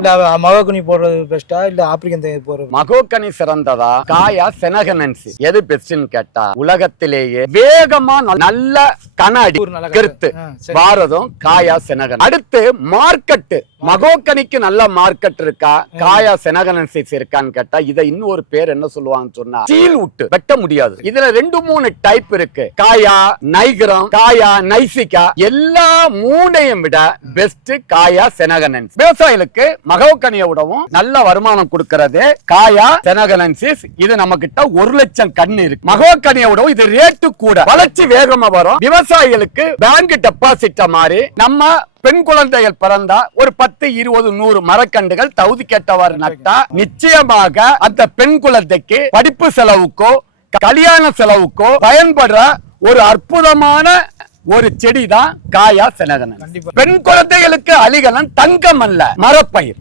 இல்ல மகக்குனி போடுறது பெஸ்டா இல்ல ஆப்பிரிக்கன் தேயிலை போடுறது? மகோக்கனி சிறந்ததா? காயா செனகனன்சி. எது பெஸ்ட்னு கேட்டா உலகத்திலேயே வேகமா நல்ல கண்ணாடி கருத்து. பாரதம் காயா செனகன். அடுத்து மார்க்கெட் மகோக்கனிக்கு நல்ல மார்க்கெட் இருக்கா? காயா செனகனன்சிஸ் இருக்கான்னு கேட்டா இதை இன்னும் ஒரு பேர் என்ன சொல்லுவாங்கன்னு சொன்னா சீல் விட்டு வெட்ட முடியாது. இதுல ரெண்டு மூணு டைப் இருக்கு. காயா நைகிரம் காயா நைசிகா எல்லா மூணையும் விட பெஸ்ட் காயா செனகனன்ஸ் விவசாயிகளுக்கு மகோக்கனியை விடவும் நல்ல வருமானம் கொடுக்கறது காயா தெனகலன்சிஸ் இது நம்ம கிட்ட ஒரு லட்சம் கண்ணு இருக்கு. மகோக்கனியை விடவும் இது ரேட்டு கூட. வளர்ச்சி வேகமா வரும். விவசாயிகளுக்கு பேங்க் டெபாசிட்ட மாதிரி நம்ம பெண் குழந்தைகள் பிறந்தா ஒரு பத்து இருபது நூறு மரக்கண்டுகள் தகுதி கேட்டவாறு நட்டா நிச்சயமாக அந்த பெண் குழந்தைக்கு படிப்பு செலவுக்கோ கல்யாண செலவுக்கோ பயன்படுற ஒரு அற்புதமான ஒரு செடி தான் காயா செனகனன். பெண் குழந்தைகளுக்கு அலிகலன் தங்கம் அல்ல மரப்பயிர்.